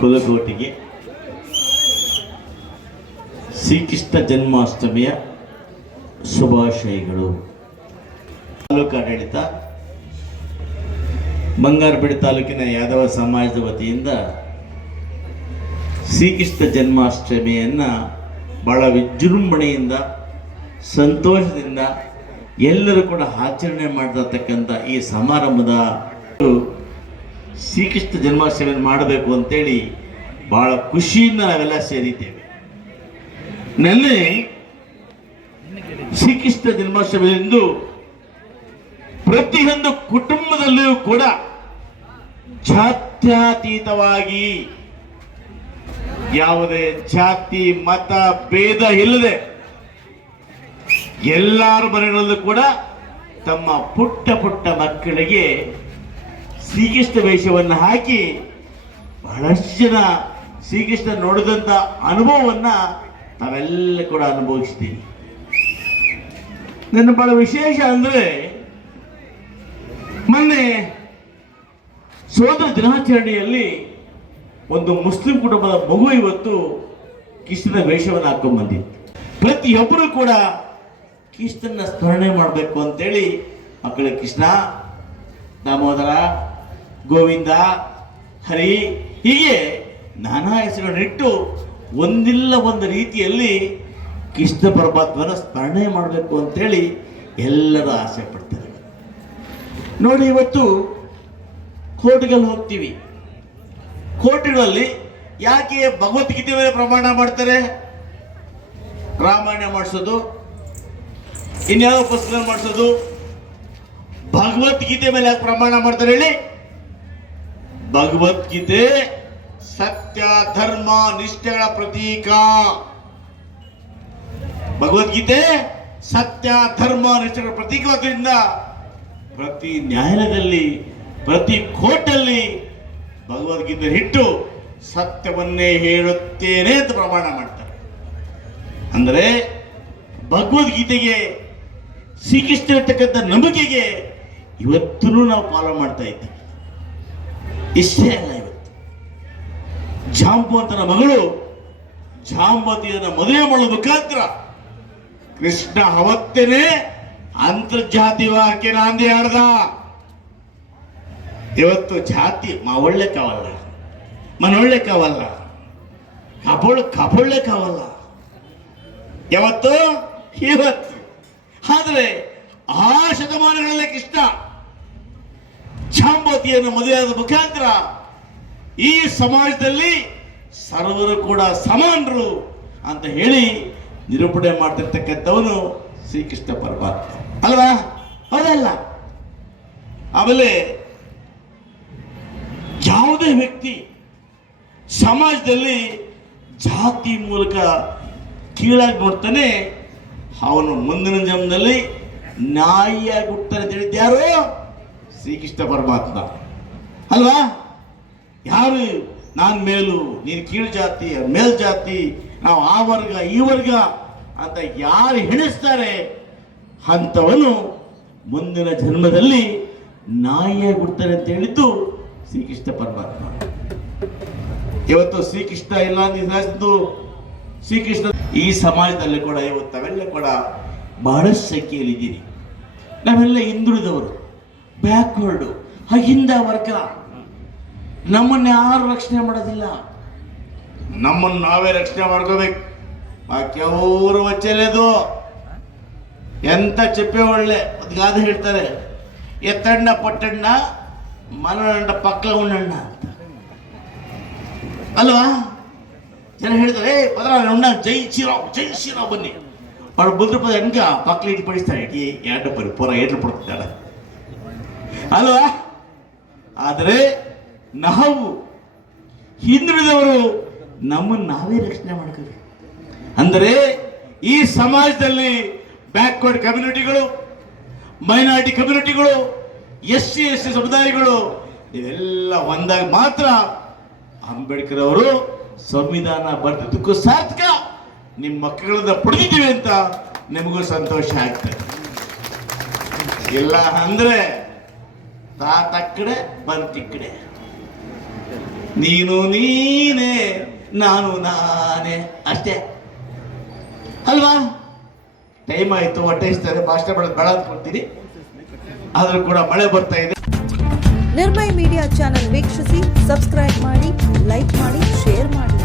ಕುಲಕೋಟಿಗೆ ಶ್ರೀಕೃಷ್ಣ ಜನ್ಮಾಷ್ಟಮಿಯ ಶುಭಾಶಯಗಳು. ತಾಲೂಕು ಆಡಳಿತ. ಬಂಗಾರಪೇಟೆ ತಾಲೂಕಿನ ಯಾದವ ಸಮಾಜದ ವತಿಯಿಂದ ಶ್ರೀಕೃಷ್ಣ ಜನ್ಮಾಷ್ಟಮಿಯನ್ನು ಬಹಳ ವಿಜೃಂಭಣೆಯಿಂದ, ಸಂತೋಷದಿಂದ ಎಲ್ಲರೂ ಕೂಡ ಆಚರಣೆ ಮಾಡಿರತಕ್ಕಂಥ ಈ ಸಮಾರಂಭದ ಶ್ರೀಕೃಷ್ಣ ಜನ್ಮಾಷ್ಟಮಿಯನ್ನು ಮಾಡಬೇಕು ಅಂತೇಳಿ ಬಹಳ ಖುಷಿಯಿಂದ ನಾವೆಲ್ಲ ಸೇರಿದ್ದೇವೆ. ನೆನ್ನೆ ಶ್ರೀಕೃಷ್ಣ ಜನ್ಮಾಷ್ಟಮಿಯಂದು ಪ್ರತಿಯೊಂದು ಕುಟುಂಬದಲ್ಲಿಯೂ ಕೂಡ ಜಾತ್ಯಾತೀತವಾಗಿ ಯಾವುದೇ ಜಾತಿ, ಮತ, ಭೇದ ಇಲ್ಲದೆ ಎಲ್ಲರ ಮನೆಗಳಲ್ಲೂ ಕೂಡ ತಮ್ಮ ಪುಟ್ಟ ಪುಟ್ಟ ಮಕ್ಕಳಿಗೆ ಶ್ರೀಕೃಷ್ಣ ವೇಷವನ್ನು ಹಾಕಿ ಬಹಳಷ್ಟು ಜನ ಶ್ರೀಕೃಷ್ಣ ನೋಡಿದಂಥ ಅನುಭವವನ್ನು ನಾವೆಲ್ಲ ಕೂಡ ಅನುಭವಿಸ್ತೀವಿ ನನ್ನ ಬಹಳ ವಿಶೇಷ ಅಂದರೆ ಮೊನ್ನೆ ಸೋದರ ದಿನಾಚರಣೆಯಲ್ಲಿ ಒಂದು ಮುಸ್ಲಿಂ ಕುಟುಂಬದ ಮಗು ಇವತ್ತು ಕೃಷ್ಣನ ವೇಷವನ್ನು ಹಾಕೊಂಡು ಬಂದಿತ್ತು. ಪ್ರತಿಯೊಬ್ಬರು ಕೂಡ ಕೃಷ್ಣನ ಸ್ಮರಣೆ ಮಾಡಬೇಕು ಅಂತೇಳಿ ಮಕ್ಕಳ ಕೃಷ್ಣ, ದಾಮೋದರ ಗೋವಿಂದ, ಹರಿ, ಹೀಗೆ ನಾನಾ ಹೆಸರುಗಳನ್ನಿಟ್ಟು ಒಂದಿಲ್ಲ ಒಂದು ರೀತಿಯಲ್ಲಿ ಕೃಷ್ಣ ಪರಮಾತ್ಮನ ಸ್ಮರಣೆ ಮಾಡಬೇಕು ಅಂತೇಳಿ ಎಲ್ಲರೂ ಆಸೆ ಪಡ್ತಾರೆ. ನೋಡಿ, ಇವತ್ತು ಕೋರ್ಟ್ಗಳಲ್ಲಿ ಹೋಗ್ತೀವಿ. ಕೋರ್ಟ್ಗಳಲ್ಲಿ ಯಾಕೆ ಭಗವದ್ಗೀತೆ ಮೇಲೆ ಪ್ರಮಾಣ ಮಾಡ್ತಾರೆ? ರಾಮಾಯಣ ಮಾಡಿಸೋದು, ಇನ್ಯಾವ ಪುಸ್ತಕ ಮಾಡಿಸೋದು? ಭಗವದ್ಗೀತೆ ಮೇಲೆ ಯಾಕೆ ಪ್ರಮಾಣ ಮಾಡ್ತಾರೆ ಹೇಳಿ? ಭಗವದ್ಗೀತೆ ಸತ್ಯ, ಧರ್ಮ, ನಿಷ್ಠೆಗಳ ಪ್ರತೀಕ. ಭಗವದ್ಗೀತೆ ಸತ್ಯ, ಧರ್ಮ, ನಿಷ್ಠೆಗಳ ಪ್ರತೀಕವಾದ್ರಿಂದ ಪ್ರತಿ ನ್ಯಾಯಾಲಯದಲ್ಲಿ, ಪ್ರತಿ ಕೋರ್ಟಲ್ಲಿ ಭಗವದ್ಗೀತೆ ಹಿಟ್ಟು ಸತ್ಯವನ್ನೇ ಹೇಳುತ್ತೇನೆ ಅಂತ ಪ್ರಮಾಣ ಮಾಡ್ತಾರೆ. ಅಂದರೆ ಭಗವದ್ಗೀತೆಗೆ ಶ್ರೀಕೃಷ್ಣ ಇರ್ತಕ್ಕಂಥ ನಂಬಿಕೆಗೆ ಇವತ್ತೂ ನಾವು ಫಾಲೋ ಮಾಡ್ತಾ ಇದ್ದೀವಿ. ಇಷ್ಟೇ ಅಲ್ಲ ಇವತ್ತು. ಜಾಂಬುವಂತನ ಮಗಳು ಜಾಂಬತಿಯನ್ನ ಮದುವೆ ಮಾಡೋ ಮುಖಾಂತರ ಕೃಷ್ಣ ಅವತ್ತೇನೆ ವಾಕ್ಯ ನಾಂದಿ ಆಡ್ದ ಇವತ್ತು ಜಾತಿ ಮಾ ಒಳ್ಳೆ ಕಾವಲ್ಲ ಮನೊಳ್ಳೆ ಕಾವಲ್ಲ ಕಬೋಳ್ ಕಬೊಳ್ಳೆ ಕಾವಲ್ಲ ಯಾವತ್ತು ಇವತ್ತು. ಆದರೆ ಆ ಶತಮಾನಗಳಲ್ಲೇ ಕೃಷ್ಣ ಜಾಂಬತಿಯನ್ನು ಮದುವೆಯಾದ ಮುಖಾಂತರ ಈ ಸಮಾಜದಲ್ಲಿ ಸರ್ವರು ಕೂಡ ಸಮಾನರು ಅಂತ ಹೇಳಿ ನಿರೂಪಣೆ ಮಾಡ್ತಿರ್ತಕ್ಕಂಥವನು ಶ್ರೀಕೃಷ್ಣ ಪರಮಾತ್ಮ. ಅಲ್ವಾ? ಅದಲ್ಲ ಆಮೇಲೆ ಯಾವುದೇ ವ್ಯಕ್ತಿ ಸಮಾಜದಲ್ಲಿ ಜಾತಿ ಮೂಲಕ ಕೀಳಾಗಿ ನೋಡ್ತಾನೆ, ಅವನು ಮುಂದಿನ ಜನ್ಮದಲ್ಲಿ ನಾಯಿಯಾಗಿ ಹುಟ್ತಾನೆ ಅಂತ ಶ್ರೀಕೃಷ್ಣ ಪರಮಾತ್ಮ. ಅಲ್ವಾ? ಯಾರು? ನಾನು ಮೇಲು, ನೀನು ಕೀಳು ಜಾತಿ ಮೇಲ್ ಜಾತಿ, ನಾವು ಆ ವರ್ಗ, ಈ ವರ್ಗ ಅಂತ ಯಾರು ಹೆಣಿಸ್ತಾರೆ ಅಂಥವನು ಮುಂದಿನ ಜನ್ಮದಲ್ಲಿ ನಾಯಿಯಾಗಿ ಬಿಡ್ತಾರೆ ಅಂತ ಹೇಳಿದ್ದು ಶ್ರೀಕೃಷ್ಣ ಪರಮಾತ್ಮ. ಇವತ್ತು ಶ್ರೀಕೃಷ್ಣ ಇಲ್ಲ ನಿರಾಸಿದ್ದು ಶ್ರೀಕೃಷ್ಣ ಈ ಸಮಾಜದಲ್ಲಿ ಕೂಡ, ಇವತ್ತು ತಾವೆಲ್ಲ ಕೂಡ ಬಹಳಷ್ಟು ಸಂಖ್ಯೆಯಲ್ಲಿದ್ದೀರಿ. ನಾವೆಲ್ಲ ಹಿಂದುಳಿದವರು. ಬ್ಯಾಕ್ವರ್ಡು ಅಹಿಂದ ವರ್ಗ. ನಮ್ಮನ್ನ ಯಾರು ರಕ್ಷಣೆ ಮಾಡೋದಿಲ್ಲ? ನಮ್ಮನ್ನು ನಾವೇ ರಕ್ಷಣೆ ಮಾಡ್ಕೋಬೇಕು. ಬಾಕಿಯವರು ವಚ್ಚಲೇದು ಎಂತ ಚೆಪ್ಪೆ ಒಳ್ಳೆ, ಒಂದು ಗಾದೆ ಹೇಳ್ತಾರೆ. ಎತ್ತಣ್ಣ, ಪಟ್ಟಣ್ಣ ಮನಣ್ಣ ಪಕ್ಕಲ ಉಣ್ಣಣ್ಣ ಅಂತ. ಅಲ್ವಾ? ಜನ ಹೇಳ್ತಾರೆ ಪದ್ರ ಉಣ್ಣ, ಜೈ ಶ್ರೀರಾಮ್ ಜೈ ಶ್ರೀರಾಮ್ ಬನ್ನಿ. ಅವಳು ಬಂದ್ರು ಪದ ಹೆಂಗ ಪಕ್ಕಲ ಇಟ್ಟು ಪಡಿಸ್ತಾರೆ ಎರಡು ಬರಿ ಪೂರ ಏಟ್ಲು ಪಡ್ತಿದ್ದಾಳೆ. ಅಲ್ವಾ? ಆದರೆ ನಾವು ಹಿಂದುಳಿದವರು ನಮ್ಮನ್ನು ನಾವೇ ರಕ್ಷಣೆ ಮಾಡ್ತೀವಿ ಅಂದರೆ ಈ ಸಮಾಜದಲ್ಲಿ ಬ್ಯಾಕ್ವರ್ಡ್ ಕಮ್ಯುನಿಟಿಗಳು ಮೈನಾರಿಟಿ ಕಮ್ಯುನಿಟಿಗಳು ಎಸ್ ಸಿ ಎಸ್ ಸಿ ಸಮುದಾಯಗಳು, ಇವೆಲ್ಲ ಒಂದಾಗ ಮಾತ್ರ ಅಂಬೇಡ್ಕರ್ ಅವರು ಸಂವಿಧಾನ ಬರೆದಿದ್ದಕ್ಕೂ ಸಾರ್ಥಕ. ನಿಮ್ಮ ಮಕ್ಕಳನ್ನ ಪಡೆದಿದ್ದೀವಿ ಅಂತ ನಿಮಗೂ ಸಂತೋಷ ಆಗ್ತದೆ. ಇಲ್ಲ ಅಂದ್ರೆ ತಾತ ಕಡೆ, ಬಂತಿ ಕಡೆ. ನೀನು ನೀನೇ, ನಾನು ನಾನೇ. ಅಷ್ಟೇ. ಅಲ್ವಾ? ಟೈಮ್ ಆಯ್ತು ಹೊಟ್ಟೆ ಇಸ್ತಾರೆ ಭಾಷಣ ಬೆಳೆದ್ ಬೇಡ ಅಂದ್ಕೊಳ್ತೀನಿ ಆದ್ರೂ ಕೂಡ ಮಳೆ ಬರ್ತಾ ಇದೆ. ನಿರ್ಮಯ ಮೀಡಿಯಾ ಚಾನೆಲ್ ವೀಕ್ಷಿಸಿ ಸಬ್ಸ್ಕ್ರೈಬ್ ಮಾಡಿ ಲೈಕ್ ಮಾಡಿ ಶೇರ್ ಮಾಡಿ.